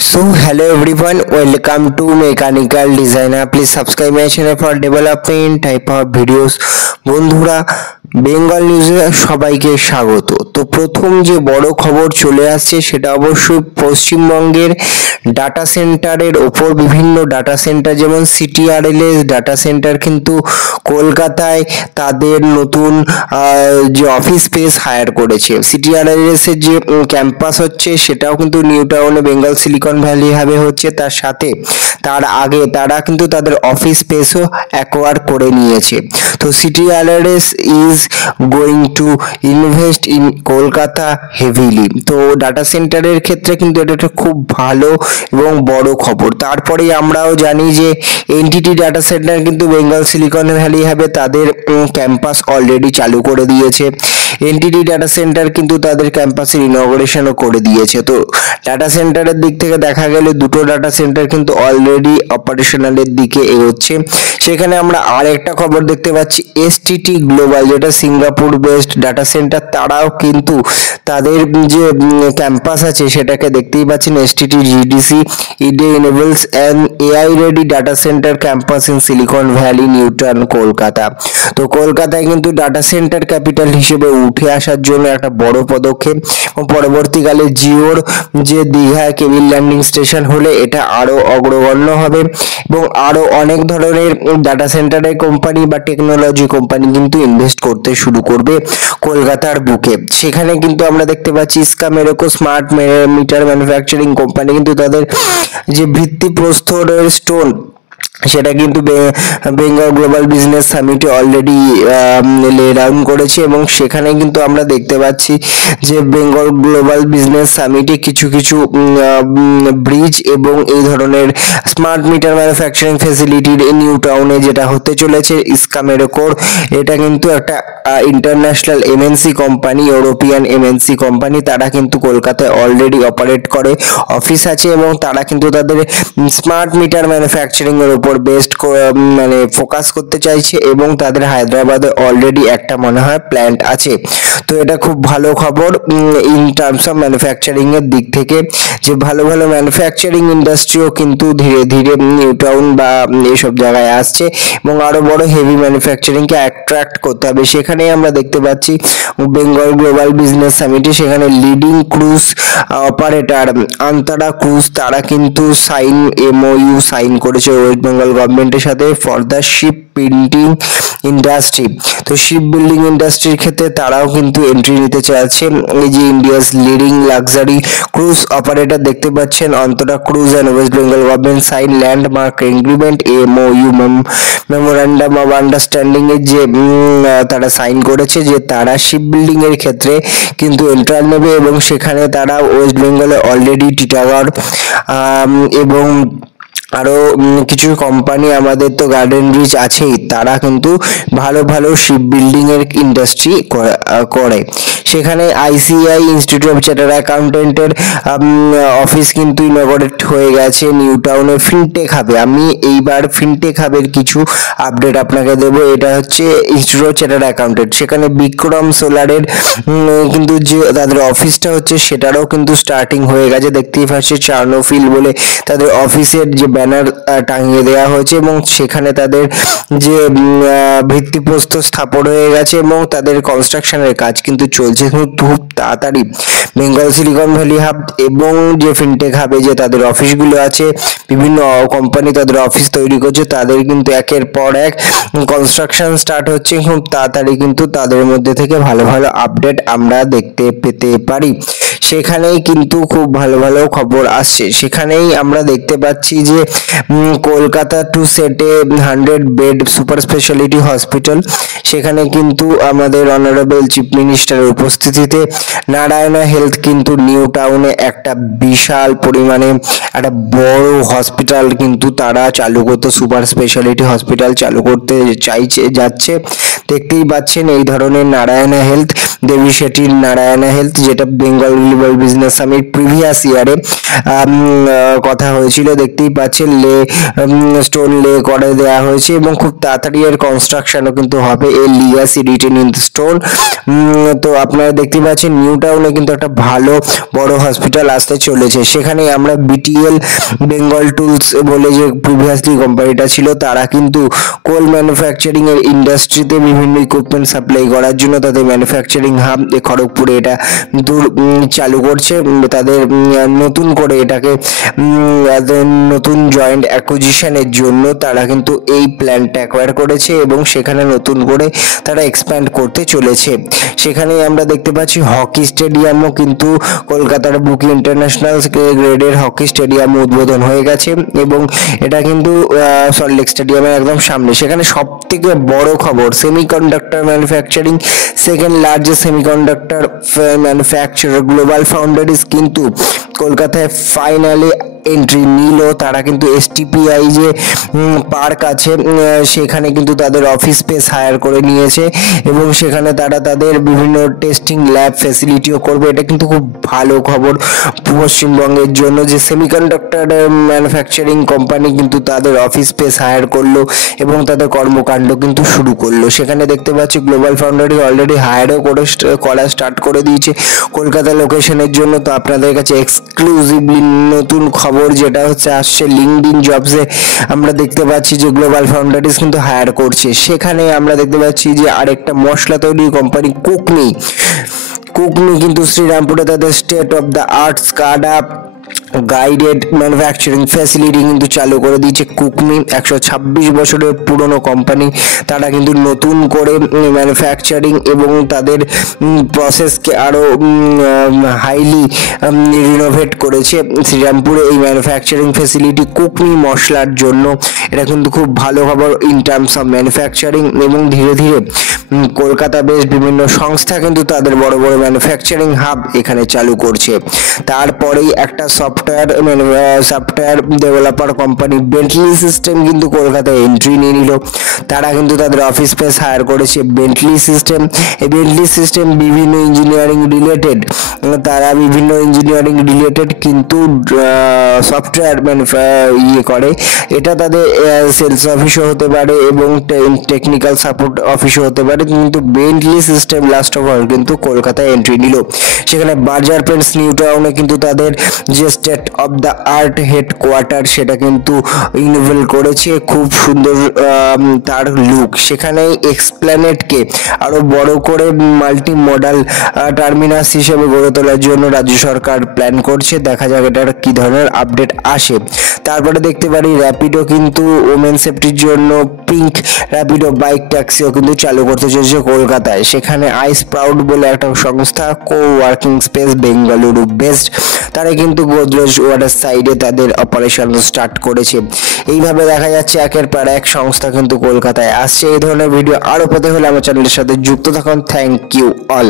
So hello everyone, welcome to Mechanical Designer. Please subscribe my channel for development type of videos. বন্ধুরা বেঙ্গল নিউজে সবাইকে স্বাগত। তো প্রথম যে বড় খবর চলে আসছে সেটা অবশ্যই পশ্চিমবঙ্গের ডাটা সেন্টারের ওপর। বিভিন্ন ডাটা সেন্টার যেমন সিটিআরএলএস ডাটা সেন্টার কিন্তু কলকাতায় তাদের নতুন যে অফিস স্পেস হায়ার করেছে। সিটিআরএলএস এর যে ক্যাম্পাস হচ্ছে সেটাও কিন্তু নিউ টাউনে বেঙ্গল সিলিকন ভ্যালি হাবে হচ্ছে। তার সাথে তার আগে তারা কিন্তু তাদের অফিস স্পেসও অ্যাকোয়ার করে নিয়েছে। তো CTRLS is going to invest in Kolkata heavily. তো ডাটা সেন্টারের ক্ষেত্রে কিন্তু এটা একটা খুব ভালো এবং বড় খবর। তারপরেই আমরাও জানি যে এনটিটি ডাটা সেন্টার কিন্তু বেঙ্গল সিলিকন ভ্যালি হাবে তাদের ক্যাম্পাস অলরেডি চালু করে দিয়েছে। এনটিটি ডাটা সেন্টার কিন্তু তাদের ক্যাম্পাসের ইনঅগ্রেশনও করে দিয়েছে। তো ডাটা সেন্টারের দিক থেকে দেখা গেলে দুটো ডাটা সেন্টার কিন্তু অলরেডি অপারেশনালের দিকে এগোচ্ছে। সেখানে আমরা আর একটা খবর দেখতে পাচ্ছি, এসটিটি গ্লোবাল যেটা সিঙ্গাপুর বেসড ডাটা সেন্টার, তারাও কিন্তু তাদের যে ক্যাম্পাস আছে সেটাকে দেখতেই পাচ্ছেন, এসটিটি জিডিসি ইডে enables an AI ready data centre campus in Silicon Valley New Town Kolkata. তো কলকাতায় কিন্তু ডাটা সেন্টার ক্যাপিটাল হিসেবে উঠে আসার জন্য একটা বড় পদক্ষেপ। পরবর্তীকালে জিওর যে দীঘায় কেবিল ল্যান্ডিং স্টেশন হলে এটা আরো অগ্রগণ্য হবে এবং আরো অনেক ধরনের ডাটা সেন্টারের কোম্পানি বা টেকনোলজি কোম্পানি কিন্তু ইনভেস্ট করতে শুরু করবে কলকাতার বুকে। সেখানে কিন্তু আমরা দেখতে পাচ্ছি Iskraemeco smart meter manufacturing company কিন্তু তাদের যে ভিত্তিপ্রস্তরের স্টোন সেটা কিন্তু বেঙ্গল গ্লোবাল বিজনেস সামিটে অলরেডি লে ডাউন করেছে এবং সেখানে কিন্তু আমরা দেখতে পাচ্ছি যে বেঙ্গল গ্লোবাল বিজনেস সামিটে কিছু কিছু ব্রিজ এবং এই ধরনের স্মার্ট মিটার ম্যানুফ্যাকচারিং ফ্যাসিলিটির নিউ টাউনে যেটা হতে চলেছে ইস্কামেরকোর, এটা কিন্তু একটা international MNC company, European MNC company. তারা কিন্তু কলকাতায় অলরেডি অপারেট করে, অফিস আছে এবং তারা কিন্তু তাদের স্মার্ট মিটার ম্যানুফ্যাকচারিং এর উপর বেস্ট মানে ফোকাস করতে চাইছে এবং তাদের হায়দ্রাবাদে অলরেডি একটা মনে হয় প্ল্যান্ট আছে। তো এটা খুব ভালো খবর ইন টার্মস অফ ম্যানুফ্যাকচারিং এর দিক থেকে, যে ভালো ভালো ম্যানুফ্যাকচারিং ইন্ডাস্ট্রিও কিন্তু ধীরে ধীরে নিউ টাউন বা এইসব জায়গায় আসছে এবং আরো বড় হেভি ম্যানুফ্যাকচারিং কে অ্যাট্রাক্ট করতে হবে। সেখানেই আমরা দেখতে পাচ্ছি বেঙ্গল গ্লোবাল বিজনেস সামিটে সেখানে leading cruise operator Antara cruise তারা কিন্তু এমওইউ সাইন করেছে ওয়েস্ট বেঙ্গল গভর্নমেন্টের সাথে for the ship building industry. তো শিপ বিল্ডিং ইন্ডাস্ট্রির ক্ষেত্রে তারাও কিন্তু এন্ট্রি নিতে চাইছে। এই যে India's leading luxury cruise operator দেখতে পাচ্ছেন Antara cruise and West Bengal government sign landmark agreement MOU memorandum of understanding এর যে তারা সাইন করেছে যে তারা শিপ বিল্ডিং এর ক্ষেত্রে কিন্তু এন্ট্রাল নেবে এবং সেখানে তারা ওয়েস্ট বেঙ্গলে অলরেডি টিটাগড় এবং আরো কিছু কোম্পানি, আমাদের তো গার্ডেন ব্রিজ আছেই, তারা কিন্তু ভালো ভালো শিপ বিল্ডিং এর ইন্ডাস্ট্রি করে। সেখানে আইসিআই ইনস্টিটিউট অফ চার্টার্ড অ্যাকাউন্টেন্টের অফিস কিন্তু ইনঅগ্রেট হয়ে গেছে নিউ টাউনে ফিনটেক হাবে। আমি এইবার ফিনটেক হাবের কিছু আপডেট আপনাকে দেব। এটা হচ্ছে ইনস্টিটিউট অফ চার্টার্ড অ্যাকাউন্টেন্ট, সেখানে বিক্রম সোলারের কিন্তু যে তাদের অফিসটা হচ্ছে সেটারও কিন্তু স্টার্টিং হয়ে গেছে। দেখতেই পাচ্ছি চার্নোফিল বলে তাদের অফিসের যে ব্যানার টাঙিয়ে দেওয়া হয়েছে এবং সেখানে তাদের যে ভিত্তিপ্রস্তর স্থাপন হয়ে গেছে এবং তাদের কনস্ট্রাকশনের কাজ কিন্তু চলছে খুব তাড়াতাড়ি। বেঙ্গল সিলিকন ভ্যালি হাব এবং যে ফিনটেক হাবে যে তাদের অফিসগুলো আছে, বিভিন্ন কোম্পানি তাদের অফিস তৈরি করছে, তাদের কিন্তু একের পর এক কনস্ট্রাকশন স্টার্ট হচ্ছে। খুব তাড়াতাড়ি কিন্তু তাদের মধ্যে থেকে ভালো ভালো আপডেট আমরা দেখতে পেতে পারি। সেখানেই কিন্তু খুব ভালো ভালো খবর আসছে। সেখানেই আমরা দেখতে পাচ্ছি যে কলকাতা টু সেটে 100 বেড সুপার স্পেশালিটি হসপিটাল, সেখানে কিন্তু আমাদের অনারেবল চিফ মিনিস্টারের উপস্থিতিতে নারায়ণা হেলথ কিন্তু নিউ টাউনে একটা বিশাল পরিমাণে একটা বড় হসপিটাল কিন্তু তারা চালু করতে, সুপার স্পেশালিটি হসপিটাল চালু করতে যাচ্ছে। দেখতেই পাচ্ছেন এই ধরনের নারায়ণা হেলথ, দেবী শেঠির নারায়ণা হেলথ, যেটা Bengal global business summit previous ইয়ারে কথা হয়েছিল। দেখতেই পাচ্ছেন স্টোন লে করে দেওয়া হয়েছে এবং খুব তাড়াতাড়ি এর কনস্ট্রাকশনও কিন্তু হবে এই লিগাসি রিটেনিং স্টোন। তো আপনারা দেখতে পাচ্ছেন নিউ টাউনে কিন্তু একটা ভালো বড় হসপিটাল আসতে চলেছে। সেখানে আমরা বিটিএল বেঙ্গল টুলস বলে যে প্রিভিয়াসলি কোম্পানিটা ছিল, তারা কিন্তু কোল ম্যানুফ্যাকচারিং এর ইন্ডাস্ট্রিতে বিভিন্ন ইকুইপমেন্ট সাপ্লাই করার জন্য তাদের ম্যানুফ্যাকচারিং হাব খড়গপুরে এটা চালু করছে। তাদের নতুন করে এটাকে নতুন জয়েন্ট অ্যাকুইজিশনের জন্য তারা কিন্তু এই প্ল্যানটা অ্যাকোয়ার করেছে এবং সেখানে নতুন করে তারা এক্সপ্যান্ড করতে চলেছে। সেখানেই আমরা দেখতে পাচ্ছি হকি স্টেডিয়ামও কিন্তু কলকাতার বুকি ইন্টারন্যাশনাল গ্রেডের হকি স্টেডিয়াম উদ্বোধন হয়ে গেছে এবং এটা কিন্তু সল্টলেক স্টেডিয়ামের একদম সামনে। সেখানে সব থেকে বড় খবর, semiconductor manufacturing second largest semiconductor manufacturer Global Foundries কিন্তু কলকাতায় ফাইনালি এন্ট্রি নিল। তারা কিন্তু এসটিপিআই যে পার্ক আছে সেখানে কিন্তু তাদের অফিস স্পেস হায়ার করে নিয়েছে এবং সেখানে তারা তাদের বিভিন্ন টেস্টিং ল্যাব ফ্যাসিলিটিও করবে। এটা কিন্তু খুব ভালো খবর পশ্চিমবঙ্গের জন্য যে সেমিকন্ডাক্টর ম্যানুফ্যাকচারিং কোম্পানি কিন্তু তাদের অফিস স্পেস হায়ার করলো এবং তাদের কর্মকাণ্ড কিন্তু শুরু করলো। সেখানে দেখতে পাচ্ছি গ্লোবাল ফাউন্ডারি অলরেডি হায়ারও করা স্টার্ট করে দিয়েছে কলকাতা লোকেশনের জন্য। তো আপনাদের কাছে এক্সক্লুসিভলি নতুন খবর যেটা হচ্ছে আসছে লিঙ্কডইন জবসে আমরা দেখতে পাচ্ছি যে গ্লোবাল ফাউন্ডারিজ কিন্তু হায়ার করছে। সেখানে আমরা দেখতে পাচ্ছি যে আরেকটা মশলা তৈরি কোম্পানি কুকমি কিন্তু শ্রীরামপুরে তাদের state of the art SCADA guided manufacturing facility কিন্তু চালু করে দিয়েছে কুকমি। 126 বছরের পুরনো কোম্পানি, তারা কিন্তু নতুন করে ম্যানুফ্যাকচারিং এবং তাদের প্রসেসকে আরো হাইলি রিনোভেট করেছে শ্রীরামপুরে এই ম্যানুফ্যাকচারিং ফ্যাসিলিটি কুকমি মশলার জন্য। এটা কিন্তু খুব ভালো খবর ইন টার্মস অফ ম্যানুফ্যাকচারিং এবং ধীরে ধীরে কলকাতা বেস বিভিন্ন সংস্থা কিন্তু তাদের বড় বড় ম্যানুফ্যাকচারিং হাব এখানে চালু করছে। তারপরেই একটা software developer company Bentley system কিন্তু কলকাতায় এন্ট্রি নিয়ে নিল। তারা কিন্তু তাদের অফিস স্পেস হায়ার করেছে বেন্টলি সিস্টেম। এই বেন্টলি সিস্টেম বিভিন্ন ইঞ্জিনিয়ারিং রিলেটেড কিন্তু সফটওয়্যার করে। এটা তাদের সেলস অফিসও হতে পারে এবং টেকনিক্যাল সাপোর্ট অফিসও হতে পারে, কিন্তু Bentley system last of all কিন্তু কলকাতায় এন্ট্রি নিল। সেখানে বার্জার পেন্টস নিউ টাউনে কিন্তু তাদের যে state of the art headquarter সেটা কিন্তু ইনোভেট করেছে, খুব সুন্দর তার লুক। সেখানে এক্সপ্ল্যানেডকে আরো বড় করে মাল্টি মডাল টার্মিনাস হিসেবে গড়ে তোলার জন্য রাজ্য সরকার প্ল্যান করছে। দেখা যাক এটার কি ধরনের আপডেট আসে। তারপরে দেখতে পারি র্যাপিডো কিন্তু ওমেন সেফটির জন্য পিঙ্ক র্যাপিডো বাইক ট্যাক্সিও কিন্তু চালু করতে চলেছে কলকাতায়। সেখানে আইস প্রাউড বলে একটা সংস্থা কো ওয়ার্কিং স্পেস বেঙ্গালুরু বেসড, তারা কিন্তু গোদরেজ ওয়াটার সাইডে তাদের অপারেশন স্টার্ট করেছে। এইভাবে দেখা যাচ্ছে একের পর এক সংস্থা কিন্তু কলকাতায় আসছে। এই ধরনের ভিডিও আরো পেতে হলে আমার চ্যানেলের সাথে যুক্ত থাকুন। Thank you all.